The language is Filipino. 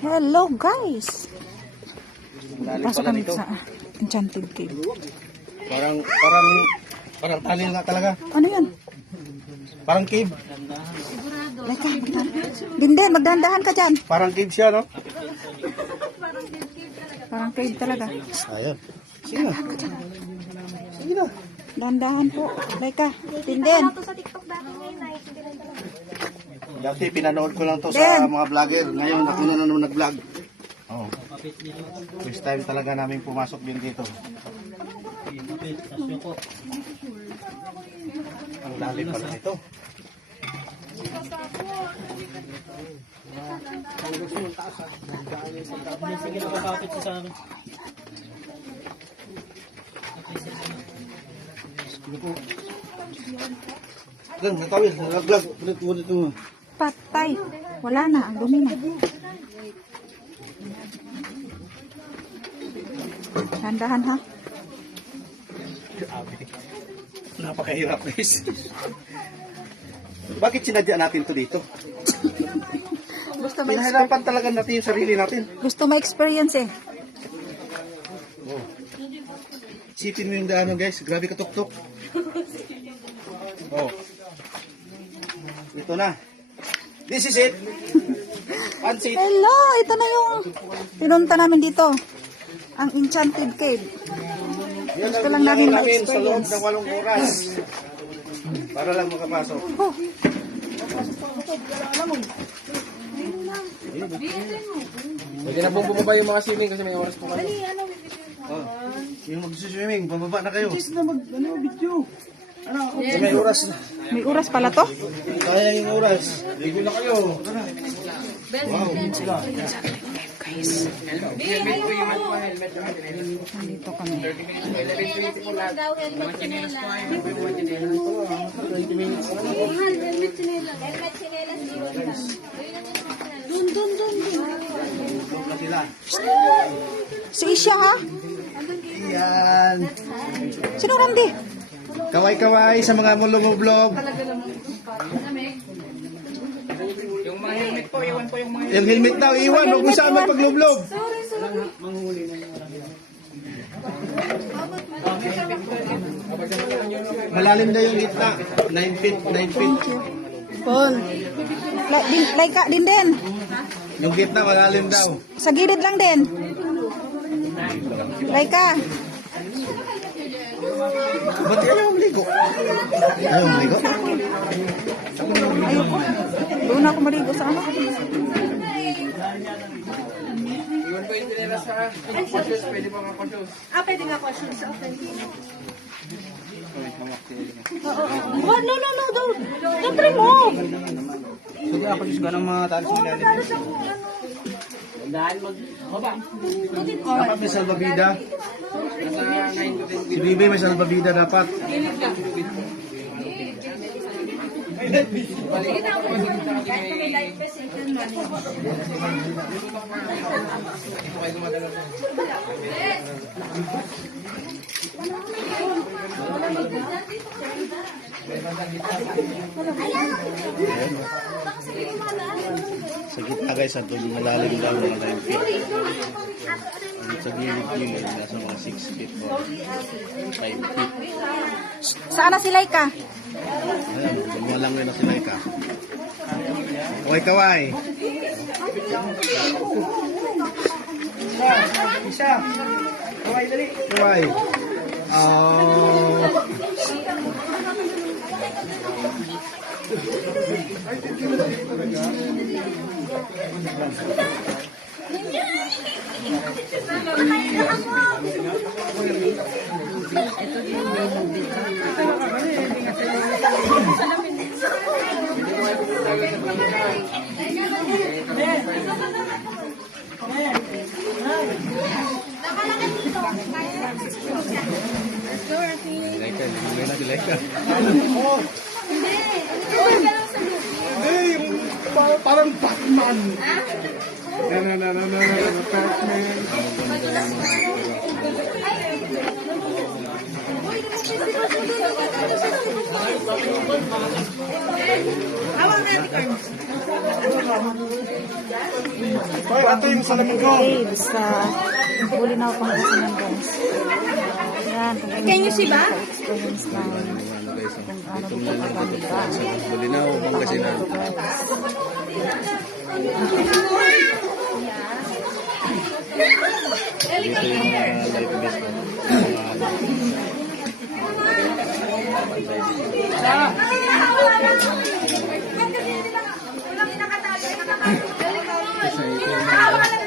Hello guys. Lalim Pasok pala kami nito. sa Enchanted Cave. Parang tunnel nga talaga. Ano yan? Parang cave. Leka, Dinden, magdahan-dahan ka dyan. Parang cave siya, no? Parang cave talaga. Ayun. Sige na. Sige na. Dahan-dahan po. Leka, Dinden. Dati pinanood ko lang to Ben. sa mga vlogger. Ngayon ako na naman nag-vlog. Oh. First time talaga namin pumasok din dito. Ang lalim pala nito. Sige na kapapit sa akin. Lang, natawid. Nag-vlog. Ulit mo. Patay. Wala na, ang dumi na. Dahan-dahan ha. Napakahirap guys. Bakit sinadya natin to dito? Gusto Pinahirapan talaga natin yung sarili natin. Gusto ma-experience eh. Oh. Isipin mo yung daanan guys. Grabe katok-tok. Oh. Ito na. This is it. Pansit. Hello, ito na yung pinunta namin dito. Ang Enchanted Cave. Yan Gusto ang lang namin namin sa loob ma-experience. ng 8 oras. Para lang makapasok. Oh, Pwede na pong bumaba yung mga swimming kasi may oras po kami. Oh. Yung mag-swimming, bababa na kayo. Kasi may oras na. may oras pala to. Kaya yung oras. Ligo na kayo. Wow. Nandito kami. Tulog na sila. Si Isha ha? Yan. Sino Randy? Kaway-kaway sa mga mulungoblog. Yung helmet daw, iwan. Huwag mo saan magpaglublog. Malalim daw yung gitna. 9 feet, 9 feet. Paul. Like Dinden. Yung gitna malalim daw. Sa gilid lang din. Laika. Ba't ayaw maligo? Ayaw maligo? Ayoko. Doon ako maligo sa ano. Iwan ko yung pinila sa questions, pwede pa mga questions. Pwede nga questions. Okay. Oh, no. Don't remove. Sige, ako just ganang mga talis ng ilalim. Dahil magbaba. Dapat may salbabida. Si Bibi may salbabida dapat. Sa gitna guys, ang tubig malalim daw mga 9 feet. Sa gilid-gilid, nasa mga 6 feet o 5 feet. Saan na si Laika? Ayan, lumalang na sila ka. Kaway-kaway. Isa. Kaway, dali. Kaway. Parang Batman. ito yung salamin ko. Sa huli na ako Pangasinan guys. Yan. Can you see ba? Experience lang. Dito muna lang dito sa Bulinaw, Pangasinan. Dito yung